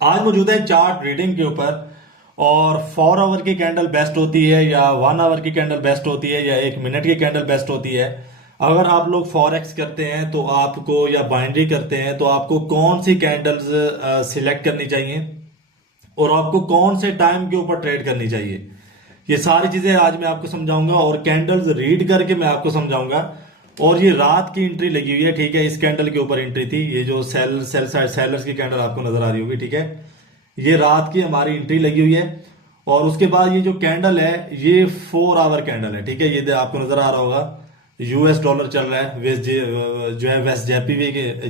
आज मौजूद है चार्ट रीडिंग के ऊपर। और 4 आवर की कैंडल बेस्ट होती है या 1 आवर की कैंडल बेस्ट होती है या 1 मिनट की कैंडल बेस्ट होती है। अगर आप लोग फॉरेक्स करते हैं तो आपको या बाइनरी करते हैं तो आपको कौन सी कैंडल्स सिलेक्ट करनी चाहिए और आपको कौन से टाइम के ऊपर ट्रेड करनी चाहिए, ये सारी चीजें आज मैं आपको समझाऊंगा और कैंडल्स रीड करके मैं आपको समझाऊंगा। और ये रात की एंट्री लगी हुई है, ठीक है। इस कैंडल के ऊपर एंट्री थी, ये जो सेल साइड सेलर्स की कैंडल आपको नजर आ रही होगी, ठीक है। ये रात की हमारी एंट्री लगी हुई है और उसके बाद ये जो कैंडल है ये 4 आवर कैंडल है, ठीक है। ये आपको नजर आ रहा होगा, यूएस डॉलर चल रहा है वेस्ट जो है वेस्ट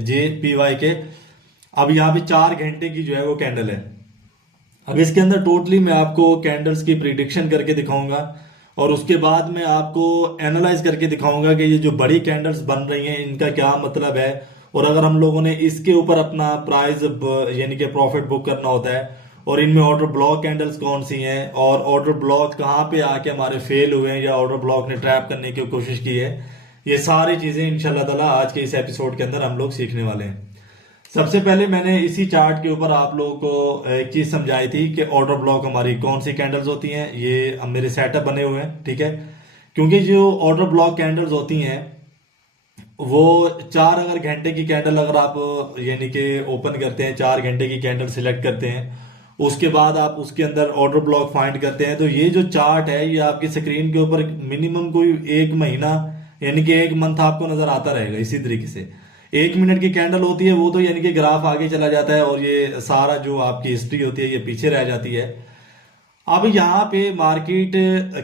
जेपीवाई के। अब यहाँ पे 4 घंटे की जो है वो कैंडल है। अब इसके अंदर टोटली मैं आपको कैंडल्स की प्रिडिक्शन करके दिखाऊंगा और उसके बाद मैं आपको एनालाइज करके दिखाऊंगा कि ये जो बड़ी कैंडल्स बन रही हैं इनका क्या मतलब है। और अगर हम लोगों ने इसके ऊपर अपना प्राइस यानी कि प्रॉफिट बुक करना होता है और इनमें ऑर्डर ब्लॉक कैंडल्स कौन सी हैं और ऑर्डर ब्लॉक कहाँ पे आके हमारे फेल हुए हैं या ऑर्डर ब्लॉक ने ट्रैप करने की कोशिश की है, ये सारी चीजें इंशाल्लाह ताला आज के इस एपिसोड के अंदर हम लोग सीखने वाले हैं। सबसे पहले मैंने इसी चार्ट के ऊपर आप लोगों को एक चीज समझाई थी कि ऑर्डर ब्लॉक हमारी कौन सी कैंडल्स होती हैं। ये अब मेरे सेटअप बने हुए हैं, ठीक है। क्योंकि जो ऑर्डर ब्लॉक कैंडल्स होती हैं वो 4 अगर घंटे की कैंडल अगर आप यानी कि ओपन करते हैं, 4 घंटे की कैंडल सिलेक्ट करते हैं, उसके बाद आप उसके अंदर ऑर्डर ब्लॉक फाइंड करते हैं तो ये जो चार्ट है ये आपकी स्क्रीन के ऊपर मिनिमम कोई 1 महीना यानी कि 1 मंथ आपको नजर आता रहेगा। इसी तरीके से 1 मिनट की कैंडल होती है वो तो यानी कि ग्राफ आगे चला जाता है और ये सारा जो आपकी हिस्ट्री होती है ये पीछे रह जाती है। अब यहाँ पे मार्केट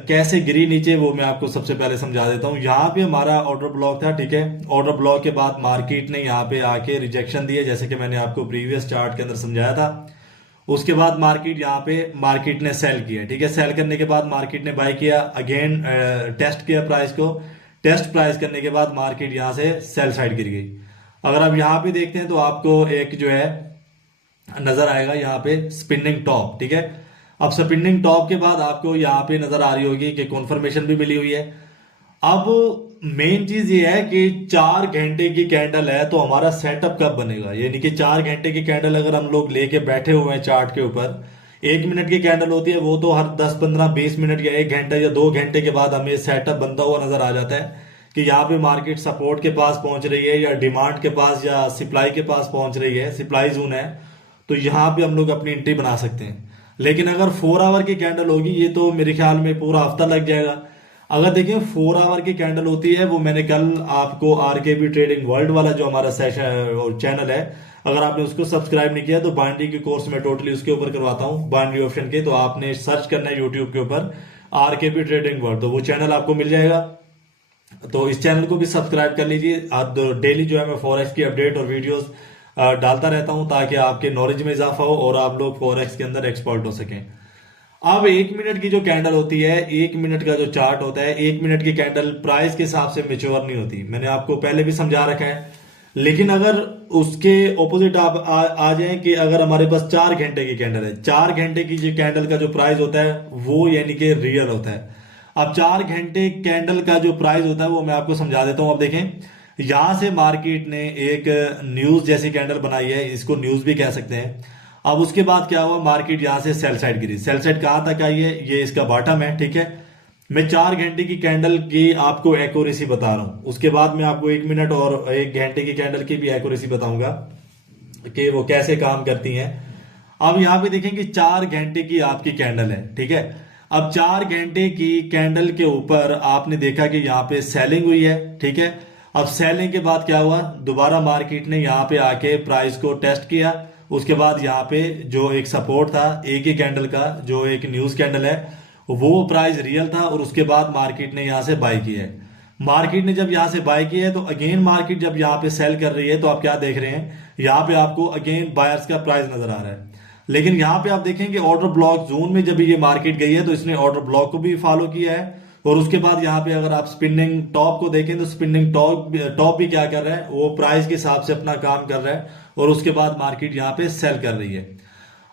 कैसे गिरी नीचे वो मैं आपको सबसे पहले समझा देता हूँ। यहाँ पे हमारा ऑर्डर ब्लॉक था, ठीक है। ऑर्डर ब्लॉक के बाद मार्केट ने यहाँ पे आके रिजेक्शन दिए, जैसे कि मैंने आपको प्रीवियस चार्ट के अंदर समझाया था। उसके बाद मार्केट यहाँ पे मार्केट ने सेल किया, ठीक है। सेल करने के बाद मार्केट ने बाय किया, अगेन टेस्ट किया प्राइस को। टेस्ट प्राइस करने के बाद मार्केट यहाँ से सेल साइड गिर गई। अगर आप यहाँ पे देखते हैं तो आपको एक जो है नजर आएगा यहाँ पे स्पिनिंग टॉप, ठीक है। अब स्पिनिंग टॉप के बाद आपको यहाँ पे नजर आ रही होगी कि कॉन्फर्मेशन भी मिली हुई है। अब मेन चीज ये है कि 4 घंटे की कैंडल है तो हमारा सेटअप कब बनेगा, यानी कि 4 घंटे की कैंडल अगर हम लोग लेके बैठे हुए हैं चार्ट के ऊपर। 1 मिनट की कैंडल होती है वो तो हर 10 15 20 मिनट या 1 घंटे या 2 घंटे के बाद हमें सेटअप बनता हुआ नजर आ जाता है कि यहाँ पे मार्केट सपोर्ट के पास पहुंच रही है या डिमांड के पास या सप्लाई के पास पहुंच रही है, सप्लाई जोन है, तो यहाँ पे हम लोग अपनी एंट्री बना सकते हैं। लेकिन अगर 4 आवर की कैंडल होगी ये तो मेरे ख्याल में पूरा हफ्ता लग जाएगा। अगर देखिए 4 आवर की कैंडल होती है वो मैंने कल आपको आरकेबी ट्रेडिंग वर्ल्ड वाला जो हमारा सेशन और चैनल है, अगर आपने उसको सब्सक्राइब नहीं किया तो बाइनरी के कोर्स में टोटली उसके ऊपर करवाता हूँ बाइनरी ऑप्शन के। तो आपने सर्च करना है यूट्यूब के ऊपर आरकेबी ट्रेडिंग वर्ल्ड, तो वो चैनल आपको मिल जाएगा। तो इस चैनल को भी सब्सक्राइब कर लीजिए। आप डेली जो है मैं फॉरेक्स की अपडेट और वीडियोस डालता रहता हूं ताकि आपके नॉलेज में इजाफा हो और आप लोग फॉरेक्स के अंदर एक्सपर्ट हो सकें। अब 1 मिनट की जो कैंडल होती है, 1 मिनट का जो चार्ट होता है, 1 मिनट की कैंडल प्राइस के हिसाब से मेच्योर नहीं होती, मैंने आपको पहले भी समझा रखा है। लेकिन अगर उसके ऑपोजिट आप आ जाएं कि अगर हमारे पास 4 घंटे की कैंडल है, 4 घंटे की जो कैंडल का जो प्राइस होता है वो यानी कि रियल होता है। अब 4 घंटे कैंडल का जो प्राइस होता है वो मैं आपको समझा देता हूं। अब देखें यहां से मार्केट ने एक न्यूज जैसी कैंडल बनाई है, इसको न्यूज भी कह सकते हैं। अब उसके बाद क्या हुआ, मार्केट यहां से सेल साइड गिरी। सेल साइड कहां तक आई है, ये इसका बॉटम है, ठीक है। मैं 4 घंटे की कैंडल की आपको एक्यूरेसी बता रहा हूं, उसके बाद मैं आपको 1 मिनट और 1 घंटे की कैंडल की भी एक्यूरेसी बताऊंगा कि वो कैसे काम करती हैं। अब यहां पे देखें कि 4 घंटे की आपकी कैंडल है, ठीक है। अब 4 घंटे की कैंडल के ऊपर आपने देखा कि यहाँ पे सेलिंग हुई है, ठीक है। अब सेलिंग के बाद क्या हुआ, दोबारा मार्केट ने यहाँ पे आके प्राइस को टेस्ट किया। उसके बाद यहाँ पे जो एक सपोर्ट था एक ही कैंडल का, जो एक न्यूज कैंडल है, वो प्राइस रियल था और उसके बाद मार्केट ने यहाँ से बाय किया है। मार्केट ने जब यहाँ से बाय किया है तो अगेन मार्केट जब यहाँ पे सेल कर रही है तो आप क्या देख रहे हैं, यहाँ पे आपको अगेन बायर्स का प्राइस नजर आ रहा है। लेकिन यहाँ पे आप देखेंगे ऑर्डर ब्लॉक जोन में जब ये मार्केट गई है तो इसने ऑर्डर ब्लॉक को भी फॉलो किया है। और उसके बाद यहाँ पे अगर आप स्पिनिंग टॉप को देखें तो स्पिनिंग टॉप भी क्या कर रहा है, वो प्राइस के हिसाब से अपना काम कर रहा है और उसके बाद मार्केट यहाँ पे सेल कर रही है।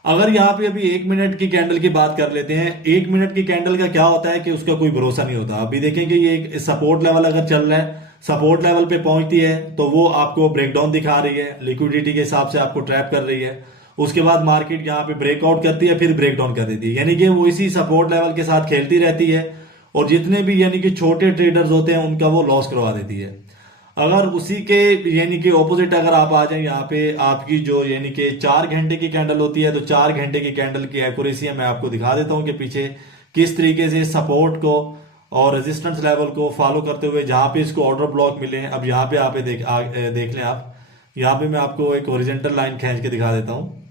अगर यहाँ पे अभी 1 मिनट की कैंडल की बात कर लेते हैं, 1 मिनट की कैंडल का क्या होता है कि उसका कोई भरोसा नहीं होता। अभी देखेंगे ये एक सपोर्ट लेवल अगर चल रहा है, सपोर्ट लेवल पे पहुंचती है तो वो आपको ब्रेकडाउन दिखा रही है, लिक्विडिटी के हिसाब से आपको ट्रैप कर रही है। उसके बाद मार्केट यहाँ पे ब्रेकआउट करती है, फिर ब्रेक डाउन कर देती है, यानी कि वो इसी सपोर्ट लेवल के साथ खेलती रहती है और जितने भी यानी कि छोटे ट्रेडर्स होते हैं उनका वो लॉस करवा देती है। अगर उसी के यानी कि ऑपोजिट अगर आप आ जाए यहाँ पे, आपकी जो यानी कि 4 घंटे की कैंडल होती है, तो 4 घंटे की कैंडल की एक्यूरेसी मैं आपको दिखा देता हूँ कि पीछे किस तरीके से सपोर्ट को और रेजिस्टेंस लेवल को फॉलो करते हुए जहां पे इसको ऑर्डर ब्लॉक मिले हैं। अब यहाँ पे आप देख लें आप, यहाँ पे मैं आपको एक ओरिजेंटल लाइन खींच के दिखा देता हूँ।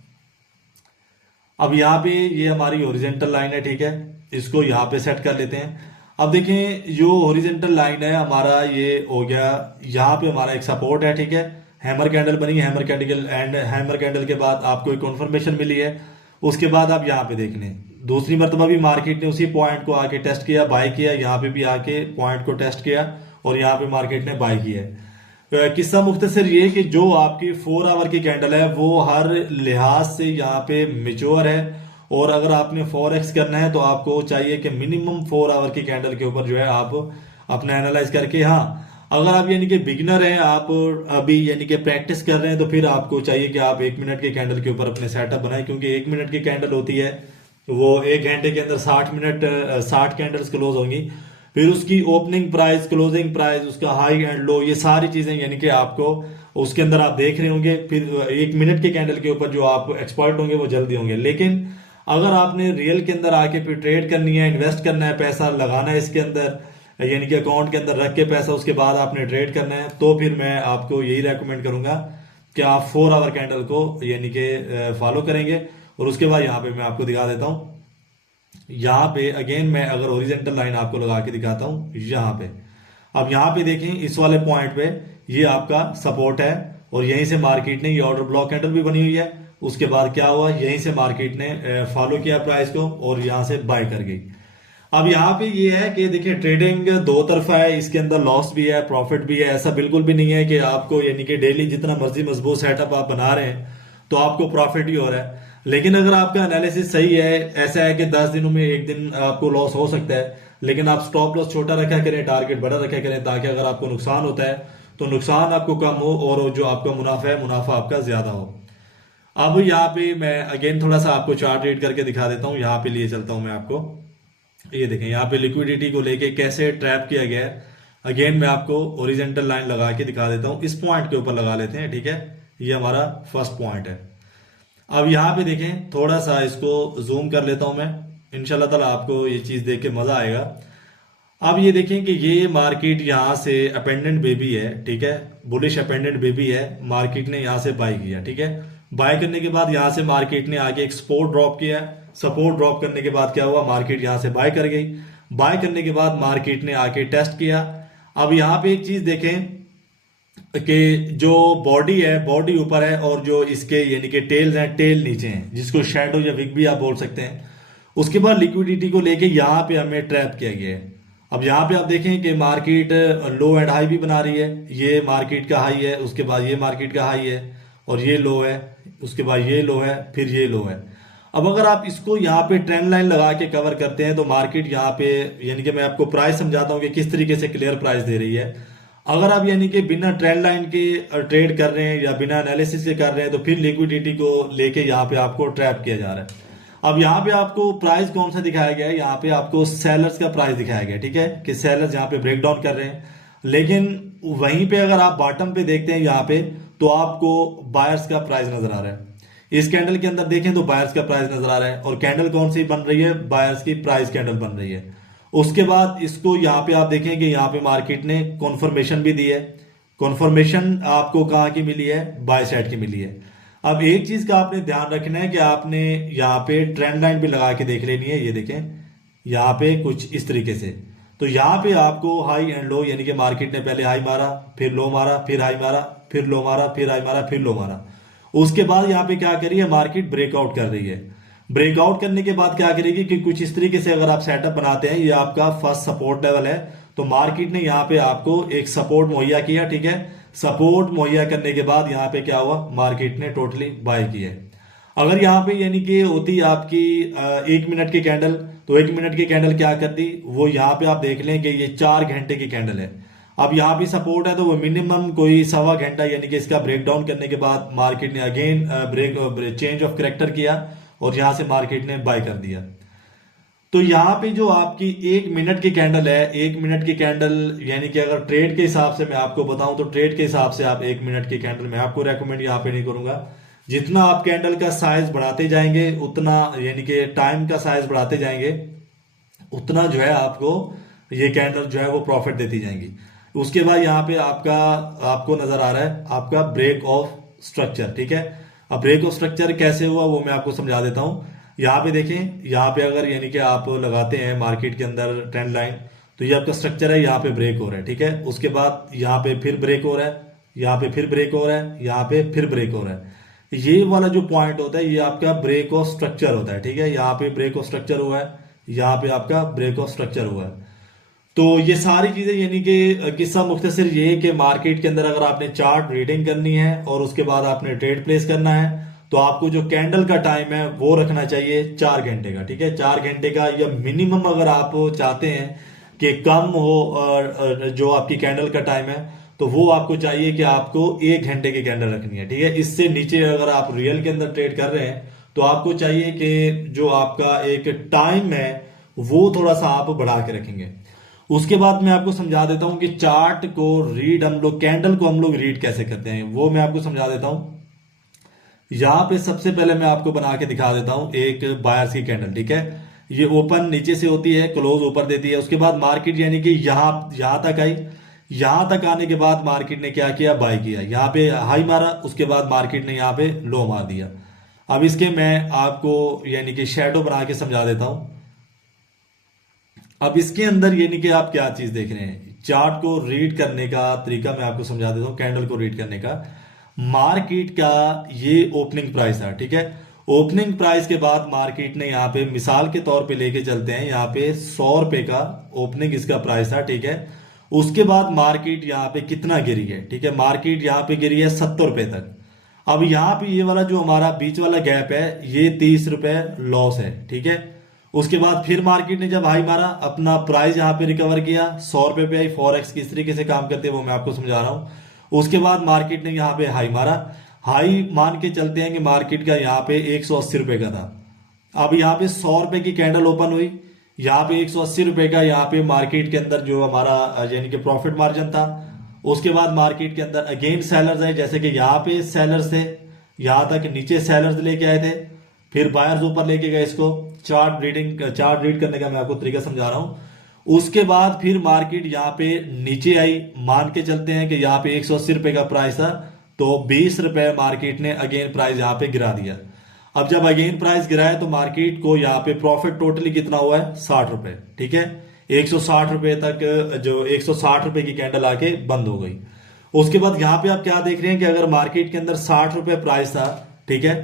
अब यहाँ पे ये हमारी ओरिजेंटल लाइन है, ठीक है, इसको यहाँ पे सेट कर लेते हैं। अब देखें जो ओरिजेंटल लाइन है हमारा ये हो गया, यहाँ पे हमारा एक सपोर्ट है, ठीक है, हैमर कैंडल बनी है, hammer candle and hammer candle के बाद आपको एक कन्फर्मेशन मिली है। उसके बाद आप यहाँ पे देख लें, दूसरी मरतबा भी मार्केट ने उसी पॉइंट को आके टेस्ट किया, बाय किया, यहाँ पे भी आके पॉइंट को टेस्ट किया और यहाँ पे मार्केट ने बाय किया है। किस्सा मुख्तसर ये कि जो आपकी 4 आवर की कैंडल है वो हर लिहाज से यहाँ पे मेच्योर है, और अगर आपने फॉरेक्स करना है तो आपको चाहिए कि मिनिमम 4 आवर की कैंडल के ऊपर जो है आप अपना एनालाइज करके, हाँ अगर आप यानी कि बिगिनर हैं, आप अभी यानी कि प्रैक्टिस कर रहे हैं, तो फिर आपको चाहिए कि आप 1 मिनट के कैंडल के ऊपर अपने सेटअप बनाएं, क्योंकि 1 मिनट की कैंडल होती है वो 1 घंटे के अंदर 60 कैंडल्स क्लोज होंगी। फिर उसकी ओपनिंग प्राइस, क्लोजिंग प्राइस, उसका हाई एंड लो, ये सारी चीजें यानी कि आपको उसके अंदर आप देख रहे होंगे। फिर 1 मिनट के कैंडल के ऊपर जो आप एक्सपर्ट होंगे वो जल्दी होंगे। लेकिन अगर आपने रियल के अंदर आके फिर ट्रेड करनी है, इन्वेस्ट करना है, पैसा लगाना है इसके अंदर, यानी कि अकाउंट के अंदर रख के पैसा, उसके बाद आपने ट्रेड करना है, तो फिर मैं आपको यही रेकमेंड करूंगा कि आप 4 आवर कैंडल को यानी कि फॉलो करेंगे। और उसके बाद यहाँ पे मैं आपको दिखा देता हूँ, यहाँ पे अगेन मैं अगर ओरिजेंटल लाइन आपको लगा के दिखाता हूँ यहाँ पे। अब यहाँ पे देखें इस वाले पॉइंट पे ये आपका सपोर्ट है और यहीं से मार्केट ने ये ऑर्डर ब्लॉक कैंडल भी बनी हुई है। उसके बाद क्या हुआ, यहीं से मार्केट ने फॉलो किया प्राइस को और यहाँ से बाय कर गई। अब यहाँ पे ये है कि देखिए ट्रेडिंग दो तरफा है, इसके अंदर लॉस भी है, प्रॉफिट भी है। ऐसा बिल्कुल भी नहीं है कि आपको यानी कि डेली जितना मर्जी मजबूत सेटअप आप बना रहे हैं तो आपको प्रॉफिट ही हो रहा है। लेकिन अगर आपका एनालिसिस सही है, ऐसा है कि 10 दिनों में एक दिन आपको लॉस हो सकता है, लेकिन आप स्टॉप लॉस छोटा रखा करें, टारगेट बड़ा रखा करें, ताकि अगर आपको नुकसान होता है तो नुकसान आपको कम हो और जो आपका मुनाफा है मुनाफा आपका ज्यादा हो। अब यहाँ पे मैं अगेन थोड़ा सा आपको चार्ट रीड करके दिखा देता हूँ। यहाँ पे लिए चलता हूँ मैं आपको, ये देखें यहाँ पे लिक्विडिटी को लेके कैसे ट्रैप किया गया है। अगेन मैं आपको ओरिजेंटल लाइन लगा के दिखा देता हूँ, इस पॉइंट के ऊपर लगा लेते हैं, ठीक है, ये हमारा फर्स्ट पॉइंट है। अब यहाँ पे देखें, थोड़ा सा इसको जूम कर लेता हूं मैं, इंशाल्लाह ताला आपको ये चीज देख के मजा आएगा। अब ये देखें कि ये मार्केट यहाँ से अपेंडेंट बेबी है, ठीक है, बुलिश अपेंडेंट बेबी है, मार्केट ने यहाँ से बाय किया, ठीक है। बाय करने के बाद यहाँ से मार्केट ने आगे एक सपोर्ट ड्रॉप किया, सपोर्ट ड्रॉप करने के बाद क्या हुआ, मार्केट यहाँ से बाय कर गई। बाय करने के बाद मार्केट ने आके टेस्ट किया। अब यहाँ पे एक चीज देखें कि जो बॉडी है, बॉडी ऊपर है और जो इसके यानी कि टेल्स हैं, टेल नीचे हैं, जिसको शेडो या विग भी आप बोल सकते हैं। उसके बाद लिक्विडिटी को लेके यहाँ पे हमें ट्रैप किया गया है। अब यहाँ पे आप देखें कि मार्केट लो एंड हाई भी बना रही है, ये मार्केट का हाई है, उसके बाद ये मार्केट का हाई है और ये लो है, उसके बाद ये लो है, फिर ये लो है। अब अगर आप इसको यहाँ पे ट्रेंड लाइन लगा के कवर करते हैं तो मार्केट यहाँ पे यानी कि मैं आपको प्राइस समझाता हूँ कि किस तरीके से क्लियर प्राइस दे रही है। अगर आप यानी कि बिना ट्रेंड लाइन के ट्रेड कर रहे हैं या बिना एनालिसिस के कर रहे हैं तो फिर लिक्विडिटी को लेके यहाँ पे आपको ट्रैप किया जा रहा है। अब यहाँ पे आपको प्राइस कौन सा दिखाया गया है, यहाँ पे आपको सेलर्स का प्राइस दिखाया गया है, ठीक है, कि सेलर्स यहाँ पे ब्रेक डाउन कर रहे हैं। लेकिन वहीं पे अगर आप बॉटम पे देखते हैं यहाँ पे तो आपको बायर्स का प्राइस नजर आ रहा है। इस कैंडल के अंदर देखें तो बायर्स का प्राइस नजर आ रहा है और कैंडल कौन सी बन रही है, बायर्स की प्राइस कैंडल बन रही है। उसके बाद इसको यहाँ पे आप देखें कि यहाँ पे मार्केट ने कॉन्फर्मेशन भी दी है। कॉन्फर्मेशन आपको कहाँ की मिली है, बाय साइड की मिली है। अब एक चीज का आपने ध्यान रखना है कि आपने यहाँ पे ट्रेंड लाइन भी लगा के देख लेनी है। ये देखें यहाँ पे कुछ इस तरीके से, तो यहाँ पे आपको हाई एंड लो यानी कि मार्केट ने पहले हाई मारा, फिर लो मारा, फिर हाई मारा, फिर लो मारा, फिर हाई मारा, फिर लो मारा। उसके बाद यहाँ पे क्या करिए, मार्केट ब्रेकआउट कर रही है। ब्रेकआउट करने के बाद क्या करेगी कि कुछ इस तरीके से अगर आप सेटअप बनाते हैं, ये आपका फर्स्ट सपोर्ट लेवल है, तो मार्केट ने यहाँ पे आपको एक सपोर्ट मुहैया किया, ठीक है। सपोर्ट मुहैया करने के बाद यहाँ पे क्या हुआ, मार्केट ने टोटली बाय किया। अगर यहाँ पे यानी कि होती आपकी 1 मिनट की कैंडल, तो 1 मिनट की कैंडल क्या करती, वो यहाँ पे आप देख लें कि ये 4 घंटे की कैंडल है। अब यहाँ भी सपोर्ट है तो वो मिनिमम कोई सवा घंटा यानी कि इसका ब्रेक डाउन करने के बाद मार्केट ने again break change of character किया और यहां से मार्केट ने बाय कर दिया। तो यहाँ पे जो आपकी 1 मिनट की कैंडल है, 1 मिनट की कैंडल यानी कि अगर ट्रेड के हिसाब से मैं आपको बताऊं तो ट्रेड के हिसाब से आप 1 मिनट की कैंडल मैं आपको रेकमेंड यहाँ पे नहीं करूंगा। जितना आप कैंडल का साइज बढ़ाते जाएंगे उतना यानी कि टाइम का साइज बढ़ाते जाएंगे उतना जो है आपको ये कैंडल जो है वो प्रॉफिट देती जाएंगी। उसके बाद यहाँ पे आपको नजर आ रहा है आपका ब्रेक ऑफ स्ट्रक्चर, ठीक है। अब ब्रेक ऑफ स्ट्रक्चर कैसे हुआ वो मैं आपको समझा देता हूँ। यहाँ पे देखें, यहाँ पे अगर यानी कि आप लगाते हैं मार्केट के अंदर ट्रेंड लाइन तो ये आपका स्ट्रक्चर है, यहाँ पे ब्रेक हो रहा है, ठीक है। उसके बाद यहाँ पे फिर ब्रेक हो रहा है, यहाँ पे फिर ब्रेक हो रहा है, यहाँ पे फिर ब्रेक हो रहा है। ये वाला जो पॉइंट होता है ये आपका ब्रेक ऑफ स्ट्रक्चर होता है, ठीक है। यहाँ पे ब्रेक ऑफ स्ट्रक्चर हुआ है, यहाँ पे आपका ब्रेक ऑफ स्ट्रक्चर हुआ है। तो ये सारी चीजें यानी कि किस्सा मुख्तसर ये है कि मार्केट के अंदर अगर आपने चार्ट रीडिंग करनी है और उसके बाद आपने ट्रेड प्लेस करना है तो आपको जो कैंडल का टाइम है वो रखना चाहिए 4 घंटे का, ठीक है। 4 घंटे का या मिनिमम अगर आप चाहते हैं कि कम हो जो आपकी कैंडल का टाइम है तो वो आपको चाहिए कि आपको 1 घंटे की कैंडल रखनी है, ठीक है। इससे नीचे अगर आप रियल के अंदर ट्रेड कर रहे हैं तो आपको चाहिए कि जो आपका एक टाइम है वो थोड़ा सा आप बढ़ा के रखेंगे। उसके बाद मैं आपको समझा देता हूं कि चार्ट को रीड हम लोग, कैंडल को हम लोग रीड कैसे करते हैं वो मैं आपको समझा देता हूं। यहां पे सबसे पहले मैं आपको बना के दिखा देता हूं एक बायर्स की कैंडल, ठीक है। ये ओपन नीचे से होती है, क्लोज ऊपर देती है। उसके बाद मार्केट यानी कि यहां तक आई, यहां तक आने के बाद मार्केट ने क्या किया, बाय किया। यहां पे हाई मारा, उसके बाद मार्केट ने यहां पे लो मार दिया। अब इसके मैं आपको यानी कि शेडो बना के समझा देता हूं। अब इसके अंदर यानी कि आप क्या चीज देख रहे हैं, चार्ट को रीड करने का तरीका मैं आपको समझा देता हूं। कैंडल को रीड करने का, मार्केट का ये ओपनिंग प्राइस है, ठीक है। ओपनिंग प्राइस के बाद मार्केट ने यहाँ पे मिसाल के तौर पे लेके चलते हैं, यहाँ पे 100 रुपए का ओपनिंग इसका प्राइस है, ठीक है। उसके बाद मार्केट यहाँ पे कितना गिरी है, ठीक है। मार्केट यहाँ पे गिरी है 70 रुपए तक। अब यहाँ पे ये वाला जो हमारा बीच वाला गैप है ये 30 रुपए लॉस है, ठीक है। उसके बाद फिर मार्केट ने जब हाई मारा, अपना प्राइस यहाँ पे रिकवर किया, 100 रुपए पे आई। फॉरेक्स किस तरीके से काम करते हैं वो मैं आपको समझा रहा हूं। उसके बाद मार्केट ने यहाँ पे हाई मारा, हाई मान के चलते हैं कि मार्केट का यहाँ पे 180 रुपए का था। अब यहाँ पे 100 रुपए की कैंडल ओपन हुई, यहाँ पे 180 रुपए का यहाँ पे मार्केट के अंदर जो हमारा यानी कि प्रॉफिट मार्जिन था। उसके बाद मार्केट के अंदर अगेन सेलर्स आए, जैसे कि यहाँ पे सेलर्स थे, यहाँ तक नीचे सेलर्स लेके आए थे, फिर बायर्स ऊपर लेके गए इसको। चार्ट रीड करने का मैं आपको तरीका समझा रहा हूं। उसके बाद फिर मार्केट यहाँ पे नीचे आई, मान के चलते हैं कि यहाँ पे 180 रुपए का प्राइस था तो 20 रुपए मार्केट ने अगेन प्राइस यहाँ पे गिरा दिया। अब जब अगेन प्राइस गिराया तो मार्केट को यहाँ पे प्रॉफिट टोटली कितना हुआ है, 60 रुपए, ठीक है। 160 रुपए तक जो 160 रुपए की कैंडल आके बंद हो गई। उसके बाद यहाँ पे आप क्या देख रहे हैं कि अगर मार्केट के अंदर 60 रुपए प्राइस था, ठीक है,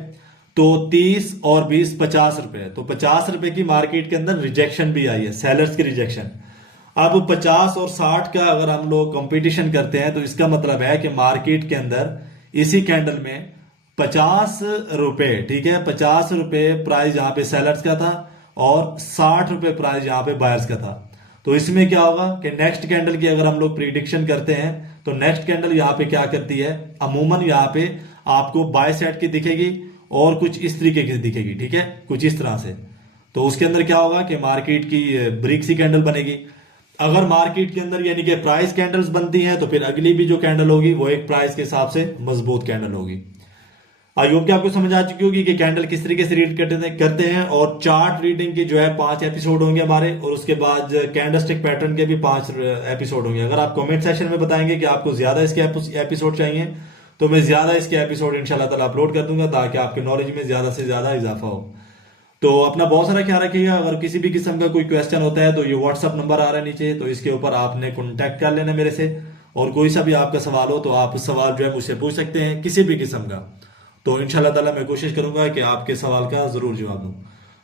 तो 30 और 20 50 रुपए, तो 50 रुपए की मार्केट के अंदर रिजेक्शन भी आई है, सेलर्स की रिजेक्शन। अब 50 और 60 का अगर हम लोग कंपटीशन करते हैं तो इसका मतलब है कि मार्केट के अंदर इसी कैंडल में 50 रुपए, ठीक है, 50 रुपए प्राइस यहाँ पे सेलर्स का था और 60 रुपए प्राइस यहाँ पे बायर्स का था। तो इसमें क्या होगा कि नेक्स्ट कैंडल की अगर हम लोग प्रिडिक्शन करते हैं तो नेक्स्ट कैंडल यहाँ पे क्या करती है, अमूमन यहाँ पे आपको बाय साइड की दिखेगी और कुछ इस तरीके की दिखेगी, ठीक है, कुछ इस तरह से। तो उसके अंदर क्या होगा कि मार्केट की ब्रिक सी कैंडल बनेगी। अगर मार्केट के अंदर यानी कि प्राइस कैंडल्स बनती हैं तो फिर अगली भी जो कैंडल होगी वो एक प्राइस के हिसाब से मजबूत कैंडल होगी। आई होप कि आपको समझ आ चुकी होगी कि कैंडल किस तरीके से रीड करते हैं। और चार्ट रीडिंग के जो है 5 एपिसोड होंगे हमारे, और उसके बाद कैंडलस्टिक पैटर्न के भी 5 एपिसोड होंगे। अगर आप कमेंट सेक्शन में बताएंगे कि आपको ज्यादा इसके एपिसोड चाहिए तो मैं ज्यादा इसके एपिसोड इंशाल्लाह ताला अपलोड कर दूंगा ताकि आपके नॉलेज में ज्यादा से ज्यादा इजाफा हो। तो अपना बहुत सारा ख्याल रखिएगा। अगर किसी भी किस्म का कोई क्वेश्चन होता है तो ये व्हाट्सअप नंबर आ रहा है नीचे, तो इसके ऊपर आपने कॉन्टेक्ट कर लेना मेरे से। और कोई सा भी आपका सवाल हो तो आप सवाल जो है मुझसे पूछ सकते हैं किसी भी किस्म का। तो इंशाल्लाह ताला मैं कोशिश करूंगा कि आपके सवाल का जरूर जवाब दूं।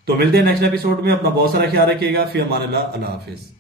तो मिलते हैं नेक्स्ट एपिसोड में। अपना बहुत सारा ख्याल रखिएगा। फिर अमानिल्लाह, अल्लाह हाफिज।